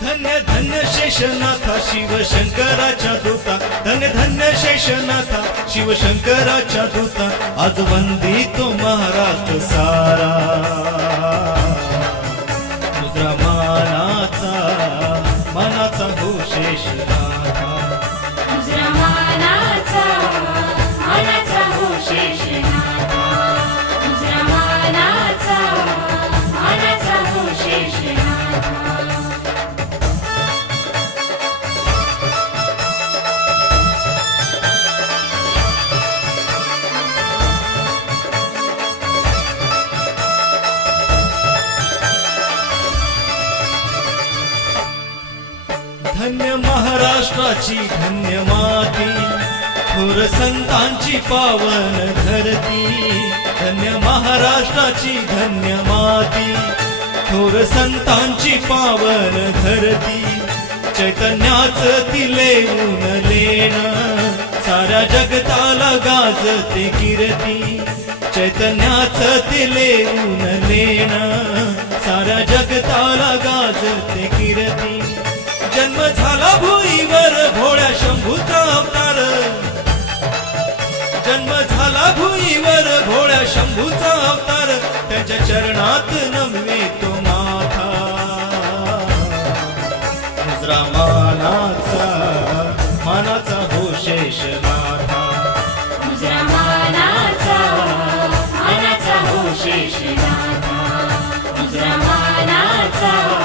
धन्य धन्य शेषनाथा शिवशंकराच्या दूता. धन्य धन्य शेषनाथा शिवशंकराच्या दूता. आज वंदितो महाराष्ट्र सारा. धन्य महाराष्ट्राची धन्य माती थोर संतांची पावन धरती. धन्य महाराष्ट्राची धन्य माती थोर संतांची पावन धरती. चैतन्याच तिले ऊन लेण साऱ्या जगताला गाजते कीर्ती. चैतन्याच तिले ऊन लेण जन्म झाला भुईवर भोळ्या शंभूचा अवतार. जन्म झाला भुईवर भोळ्या शंभूचा अवतार. त्याच्या चरणात नमवे तो माथा. मुजरा मानाचा मानाचा हो शेषनाथा तुझ्या मानाचा मानाचा हो मानाचा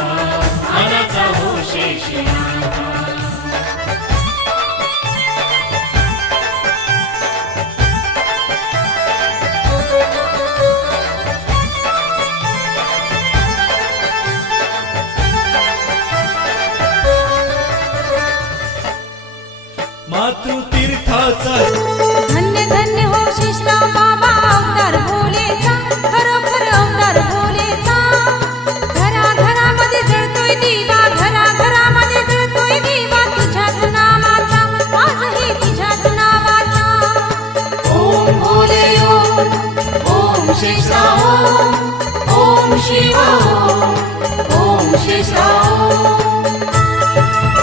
मातृतीर्थाचा. धन्य धन्य हो शिष्णा बाबा अवतार भोलेचा खरोखर अवतार भोलेचा. घरा घरामध्ये जळतोय दिवा घरा घरामध्ये जळतोय दिवा तुझ्याच नावाचा आजही तुझ्याच नावाचा. ओम भोले ओम ओम शिष्णा ओम ओम शिवा ओम ओम शिष्णा ओम.